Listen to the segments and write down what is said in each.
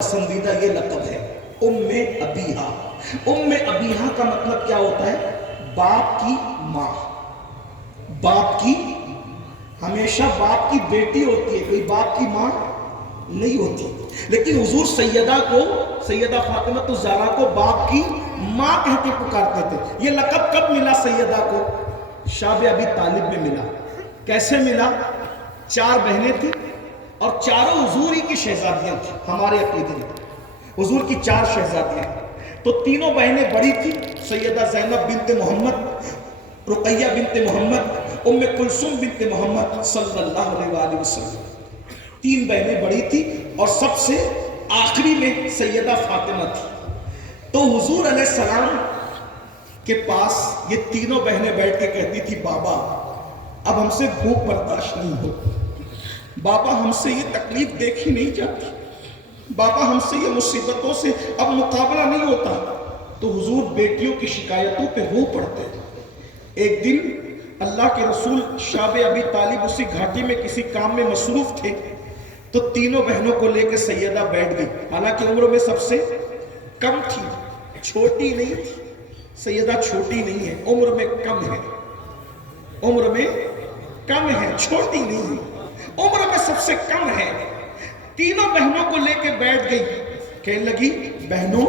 پسندیدہ یہ لقب ہے ام ابیہا۔ ام ابیہا کا مطلب کیا ہوتا ہے؟ باپ کی ماں۔ باپ کی، ہمیشہ باپ کی بیٹی ہوتی ہے، کوئی باپ کی ماں نہیں ہوتی، لیکن حضور سیدہ فاطمہ الزہرا کو باپ کی ماں کہہ کے پکارتے تھے۔ یہ لقب کب ملا سیدہ کو؟ شاب ابی طالب میں ملا۔ کیسے ملا؟ 4 بہنیں تھیں اور چاروں حضور ہی کی شہزادیاں تھیں۔ ہمارے عقیدے میں حضور کی 4 شہزادیاں، تو تینوں بہنیں بڑی تھیں، سیدہ زینب بنت محمد، رقیہ بنت محمد، ام کلثوم بنت محمد صلی اللہ علیہ وآلہ وسلم۔ 3 بہنیں بڑی تھی اور سب سے آخری میں سیدہ فاطمہ تھی۔ تو حضور علیہ السلام کے پاس یہ تینوں بہنیں بیٹھ کے کہتی تھی، بابا اب ہم سے بھوک برداشت نہیں ہو، بابا ہم سے یہ تکلیف دیکھی نہیں جاتی، بابا ہم سے یہ مصیبتوں سے اب مقابلہ نہیں ہوتا۔ تو حضور بیٹیوں کی شکایتوں پہ رو پڑتے۔ ایک دن اللہ کے رسول شاب ابی طالب اسی گھاٹی میں کسی کام میں مصروف تھے، تو تینوں بہنوں کو لے کے سیدہ بیٹھ گئی، حالانکہ عمر میں سب سے کم تھی، چھوٹی نہیں تھی۔ سیدہ چھوٹی نہیں ہے، عمر میں کم ہے، عمر میں کم ہے، چھوٹی نہیں ہے، عمر میں سب سے کم ہے۔ تینوں بہنوں کو لے کے بیٹھ گئی، کہنے لگی، بہنوں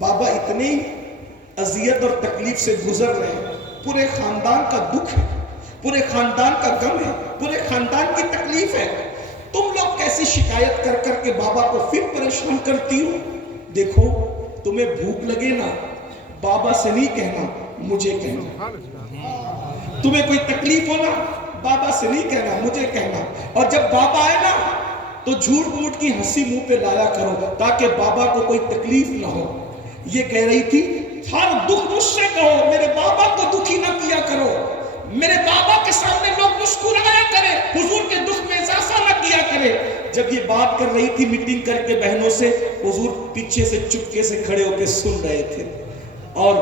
بابا اتنی اذیت اور تکلیف سے گزر رہے ہیں، پورے خاندان کا دکھ ہے، پورے خاندان کا غم ہے، پورے خاندان کی تکلیف ہے، تم لوگ کیسی شکایت کر کر کے بابا کو پھر پریشان کرتی ہو؟ دیکھو تمہیں بھوک لگے نا، بابا سے نہیں کہنا، مجھے کہنا۔ تمہیں کوئی تکلیف ہونا، بابا سے نہیں کہنا، مجھے کہنا۔ اور جب بابا آئے نا تو جھوٹ موٹ کی ہنسی منہ پہ لایا کرو تاکہ بابا کو کوئی تکلیف نہ ہو۔ یہ کہہ رہی تھی، ہر دکھ مجھ سے کہو، میرے بابا کو دکھی نہ کیا کرو، میرے بابا کے سامنے لوگ مسکرایا کرے، حضور کے دکھ میں اضافہ نہ کیا کرے۔ جب یہ بات کر رہی تھی میٹنگ کر کے بہنوں سے، حضور پیچھے سے چپکے سے کھڑے ہو کے سن رہے تھے اور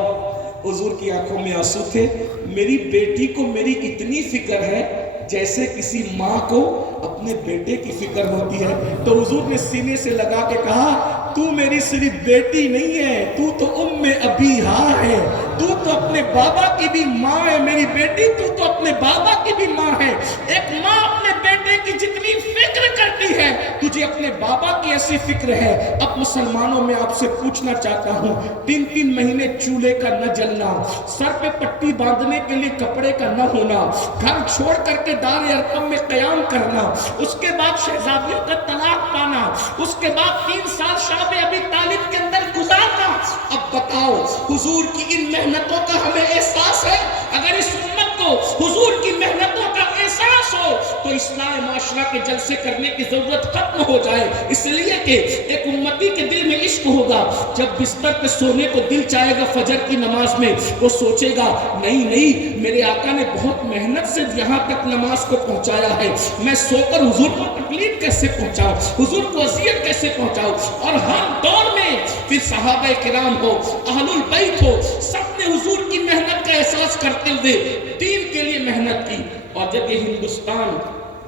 حضور کی آنکھوں میں آنسو تھے۔ میری بیٹی کو میری اتنی فکر ہے جیسے کسی ماں کو اپنے بیٹے کی فکر ہوتی ہے۔ تو حضور نے سینے سے لگا کے کہا، تو میری صرف بیٹی نہیں ہے، تو تو ام ابیہا ہے، تو تو اپنے بابا کی بھی ماں ہے میری بیٹی، تو تو اپنے بابا کی بھی ماں ہے۔ ایک ماں اپنے بیٹے کی جتنی فکر کرتی ہے، تجھے اپنے بابا کی ایسی فکر ہے۔ اب مسلمانوں میں آپ سے پوچھنا چاہتا ہوں، 3 مہینے چولہے کا نہ جلنا، سر پہ پٹی باندھنے کے لیے کپڑے کا نہ ہونا، گھر چھوڑ کر کے دار ارقم میں قیام کرنا، اس کے بعد شہزادیوں کا طلاق پانا، اس کے بعد 3 سال شاب ابی طالب کے اندر گزارنا۔ اب بتاؤ، حضور کی ان محنتوں کا ہمیں احساس ہے؟ اگر اس امت کو حضور کی محنتوں کا احساس ہو تو اصلاح معاشرہ کے جلسے کرنے کی ضرورت ختم ہو جائے، اس لیے کہ ایک امتی کے دل میں عشق ہوگا۔ جب بستر پہ سونے کو دل چاہے گا فجر کی نماز میں، وہ سوچے گا، نہیں میرے آقا نے بہت محنت سے یہاں تک نماز کو پہنچایا ہے، میں سو کر حضور کو تکلیف کیسے پہنچاؤں، حضور کو اذیت کیسے پہنچاؤں۔ اور ہر دور میں پھر صحابہ کرام ہو، اہل البیت ہو، سب نے حضور کی محنت کا احساس کرتے ہوئے دین کے لیے محنت کی۔ اور جب یہ ہندوستان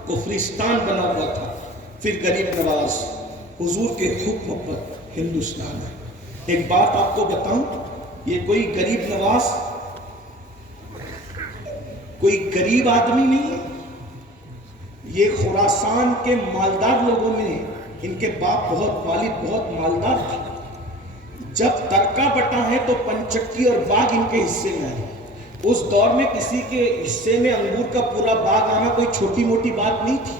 کفرستان بنا ہوا تھا، پھر غریب نواز حضور کے حکم پر ہندوستان ہے۔ ایک بات آپ کو بتاؤں، یہ کوئی غریب نواز کوئی غریب آدمی نہیں ہے، یہ خراسان کے مالدار لوگوں میں، ان کے باپ بہت والد بہت مالدار تھے۔ جب ترکہ بٹا ہے تو پنچکی اور باغ ان کے حصے میں ہے۔ اس دور میں کسی کے حصے میں انگور کا پورا باغ آنا کوئی چھوٹی موٹی بات نہیں تھی۔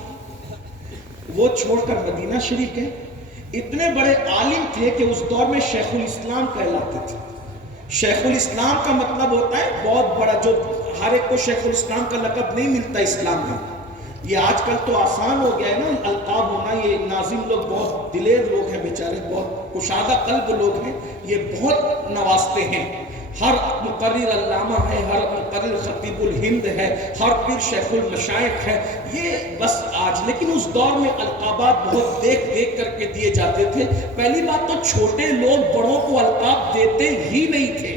وہ چھوڑ کر مدینہ شریف گئے۔ اتنے بڑے عالم تھے کہ اس دور میں شیخ الاسلام کہلاتے تھے۔ شیخ الاسلام کا مطلب ہوتا ہے بہت بڑا، جو ہر ایک کو شیخ الاسلام کا لقب نہیں ملتا اسلام میں۔ یہ آج کل تو آسان ہو گیا ہے نا القاب ہونا، یہ ناظم لوگ بہت دلیر لوگ ہیں بیچارے، بہت کشادہ قلب لوگ ہیں، یہ بہت نوازتے ہیں۔ ہر مقرر علامہ ہے، ہر مقرر خطیب الہند ہے، ہر پیر شیخ المشائخ ہے، یہ بس آج۔ لیکن اس دور میں القابات بہت دیکھ دیکھ کر کے دیے جاتے تھے۔ پہلی بات تو چھوٹے لوگ بڑوں کو القاب دیتے ہی نہیں تھے،